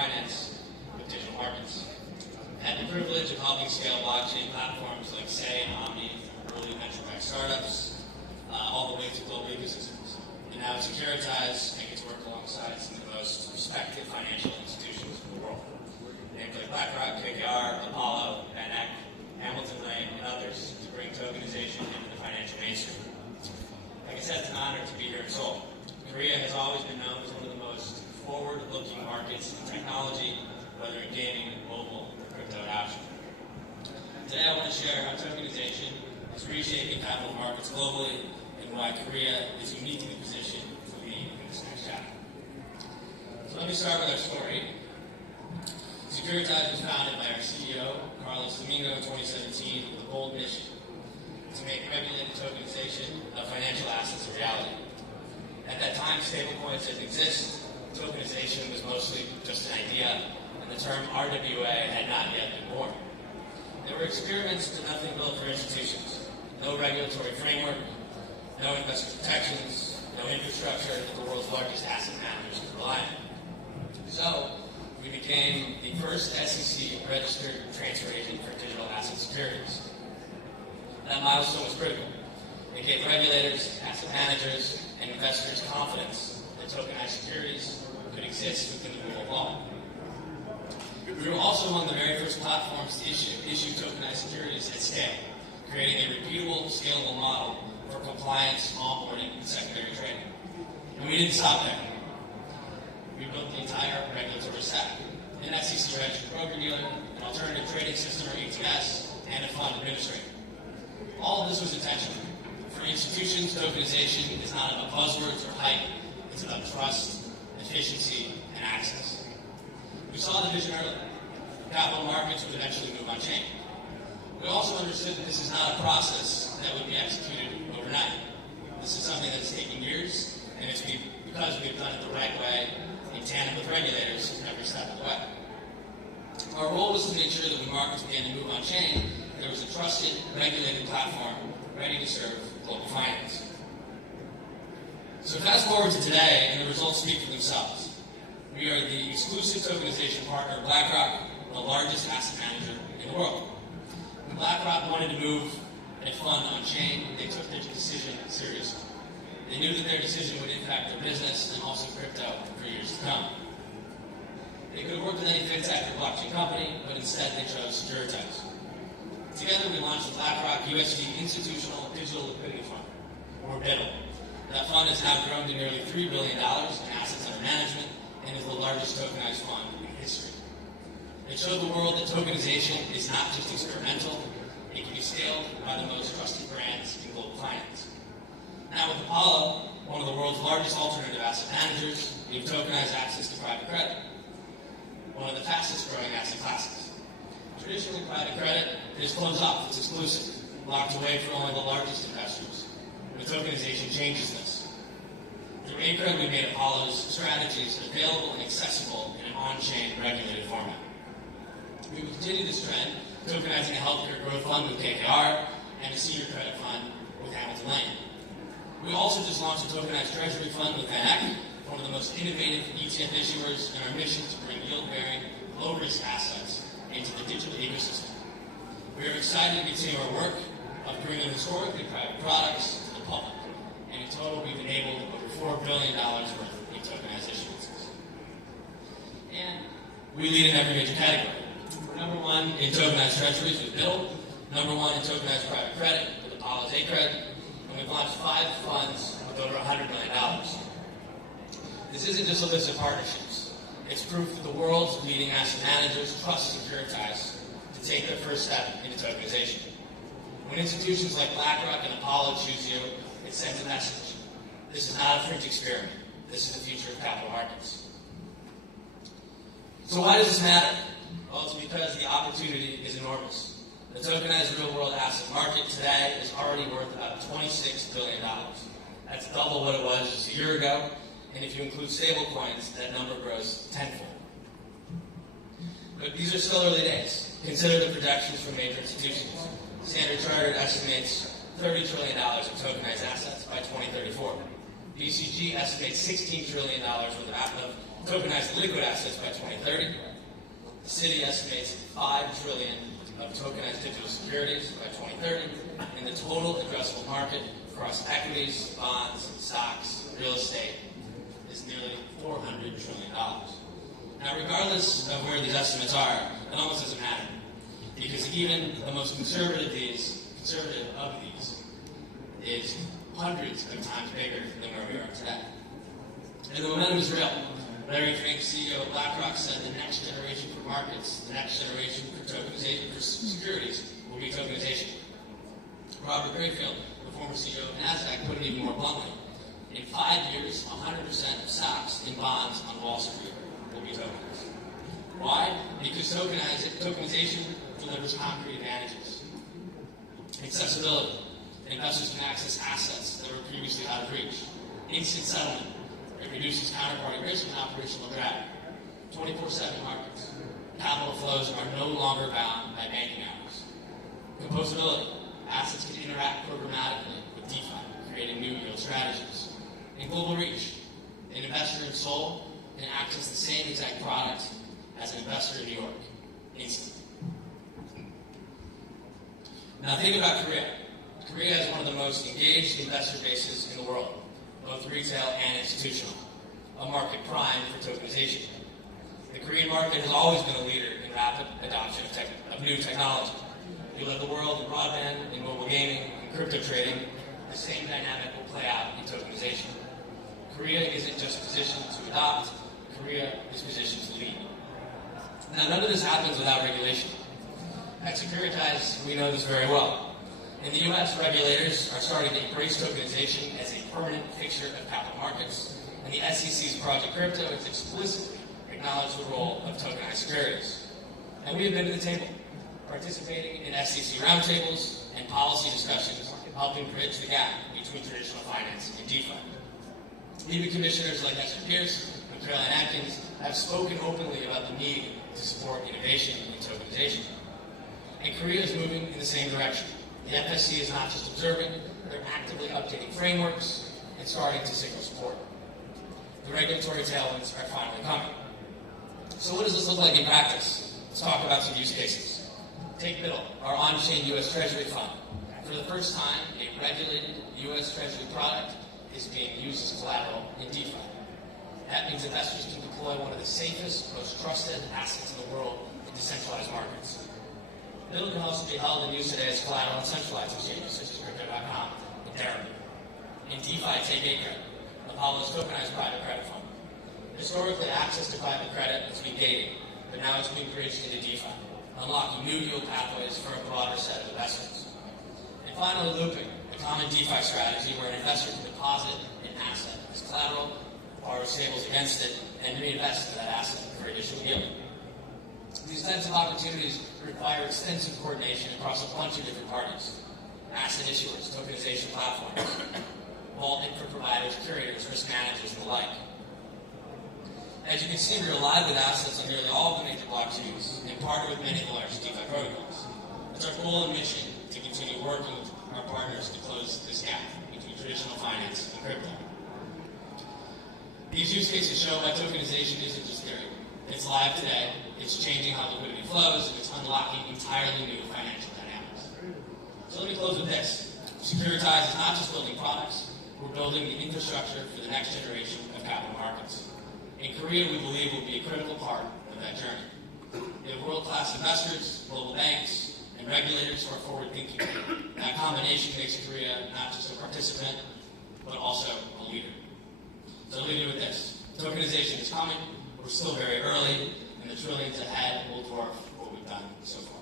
finance with digital markets. I had the privilege of helping scale blockchain platforms like Say and Omni, early venture-backed startups, all the way to global ecosystems. And now Securitize, I get to work alongside some of the most respected financial institutions in the world. Names like BlackRock, KKR, Apollo, VanEck, Hamilton Lane, and others to bring tokenization into the financial mainstream. Like I said, it's an honor to be here in Seoul. Korea has always been known as one of the most forward-looking markets in technology, whether in gaming, mobile, or crypto adoption. Today I want to share how tokenization is reshaping capital markets globally and why Korea is uniquely positioned to lead in this next chapter. So let me start with our story. Securitize was founded by our CEO, Carlos Domingo, in 2017 with a bold mission to make regulated tokenization of financial assets a reality. At that time, stablecoins didn't exist. Tokenization was mostly just an idea, and the term RWA had not yet been born. There were experiments, but nothing built for institutions. No regulatory framework, no investor protections, no infrastructure that the world's largest asset managers could rely on. So, we became the first SEC-registered transfer agent for digital asset securities. That milestone was critical. It gave regulators, asset managers, and investors confidence that tokenized securities could exist within the rule of law. We were also among the very first platforms to issue tokenized securities at scale, creating a repeatable, scalable model for compliance, onboarding, and secondary trading. And we didn't stop there. We built the entire regulatory stack: an SEC-registered broker-dealer, an alternative trading system or ATS, and a fund administrator. All of this was intentional. For institutions, tokenization is not about buzzwords or hype. It's about trust, efficiency, and access. We saw the vision early. Capital markets would eventually move on chain. We also understood that this is not a process that would be executed overnight. This is something that's taking years, and it's because we've done it the right way, in tandem with regulators every step of the way. Our role was to make sure that when markets began to move on chain, there was a trusted, regulated platform ready to serve global finance. So fast forward to today, and the results speak for themselves. We are the exclusive tokenization partner of BlackRock, the largest asset manager in the world. When BlackRock wanted to move a fund on chain, they took their decision seriously. They knew that their decision would impact their business and also crypto for years to come. They could have worked with any fintech or blockchain company, but instead they chose Securitize. Together we launched the BlackRock USD Institutional Digital Liquidity Fund, or BIDL. That fund has now grown to nearly $3 billion in assets under management and is the largest tokenized fund in history. It showed the world that tokenization is not just experimental, it can be scaled by the most trusted brands in global finance. Now with Apollo, one of the world's largest alternative asset managers, we've tokenized access to private credit, one of the fastest growing asset classes. Traditionally, private credit is closed off, it's exclusive, locked away for only the largest investors. But tokenization changes this. Through ACRED, we made Apollo's strategies available and accessible in an on-chain regulated format. We will continue this trend, tokenizing a healthcare growth fund with KKR and a senior credit fund with Hamilton Lane. We also just launched a tokenized treasury fund with VanEck, one of the most innovative ETF issuers, in our mission to bring yield-bearing, low-risk assets into the digital ecosystem. We are excited to continue our work of bringing historically private products to the public, and in total we've enabled over $4 billion worth in tokenized issuances. And we lead in every major category. We're number one in tokenized treasuries with BIDL, number one in tokenized private credit with Apollo's ACRED, and we've launched 5 funds with over $100 million. This isn't just a list of partnerships. It's proof that the world's leading asset managers trust Securitize to take their first step into tokenization. When institutions like BlackRock and Apollo choose you, it sends a message. This is not a fringe experiment. This is the future of capital markets. So why does this matter? Well, it's because the opportunity is enormous. The tokenized real-world asset market today is already worth about $26 billion. That's double what it was just a year ago, and if you include stablecoins, that number grows tenfold. But these are still early days. Consider the projections from major institutions. Standard Chartered estimates $30 trillion in tokenized assets by 2034. BCG estimates $16 trillion worth of tokenize liquid assets by 2030. The city estimates 5 trillion of tokenized digital securities by 2030, and the total addressable market across equities, bonds, stocks, real estate is nearly $400 trillion. Now, regardless of where these estimates are, it almost doesn't matter, because even the most conservative of these is hundreds of times bigger than where we are today. And the momentum is real. Larry Fink, CEO of BlackRock, said the next generation for markets, the next generation for tokenization for securities will be tokenization. Robert Greenfield, the former CEO of NASDAQ, put it even more bluntly. In 5 years, 100% of stocks and bonds on Wall Street will be tokenized. Why? Because tokenization delivers concrete advantages. Accessibility. Investors can access assets that were previously out of reach. Instant settlement. It reduces counterparty risk and operational drag. 24/7 markets. Capital flows are no longer bound by banking hours. Composability. Assets can interact programmatically with DeFi, creating new yield strategies. And global reach. An investor in Seoul can access the same exact product as an investor in New York instantly. Now think about Korea. Korea has one of the most engaged investor bases in the world, both retail and institutional, a market primed for tokenization. The Korean market has always been a leader in rapid adoption of new technology. We led the world in broadband, in mobile gaming, in crypto trading. The same dynamic will play out in tokenization. Korea isn't just positioned to adopt, Korea is positioned to lead. Now, none of this happens without regulation. At Securitize, we know this very well. In the U.S., regulators are starting to embrace tokenization as a permanent fixture of capital markets, and the SEC's Project Crypto has explicitly acknowledged the role of tokenized securities. And we have been to the table, participating in SEC roundtables and policy discussions, helping bridge the gap between traditional finance and DeFi. Even commissioners like Esther Pierce and Caroline Atkins have spoken openly about the need to support innovation in tokenization. And Korea is moving in the same direction. The FSC is not just observing, they're actively updating frameworks and starting to signal support. The regulatory tailwinds are finally coming. So what does this look like in practice? Let's talk about some use cases. Take Middle, our on-chain U.S. Treasury fund. For the first time, a regulated U.S. Treasury product is being used as collateral in DeFi. That means investors can deploy one of the safest, most trusted assets in the world in decentralized markets. Middle can also be held and used today as collateral on centralized exchanges such as Crypto.com and Ethereum. In DeFi, take Acre, Apollo's tokenized private credit fund. Historically, access to private credit has been gated, but now it's being bridged into DeFi, unlocking new yield pathways for a broader set of investors. And finally, Looping, a common DeFi strategy where an investor can deposit an asset as collateral, borrow stables against it, and reinvest into that asset for additional yield. These types of opportunities require extensive coordination across a bunch of different parties. Asset issuers, tokenization platforms, vault infra providers, curators, risk managers, and the like. As you can see, we're alive with assets on nearly all of the major blockchains and partner with many of the largest DeFi protocols. It's our goal and mission to continue working with our partners to close this gap between traditional finance and crypto. These use cases show why tokenization isn't just theory. It's live today, it's changing how liquidity flows, and it's unlocking entirely new financial dynamics. So let me close with this. Securitize is not just building products, we're building the infrastructure for the next generation of capital markets. In Korea, we believe will be a critical part of that journey. We have world-class investors, global banks, and regulators who are forward-thinking. That combination makes Korea not just a participant, but also a leader. So I'll leave you with this. Tokenization is coming. We're still very early, and the trillions ahead will dwarf what we've done so far.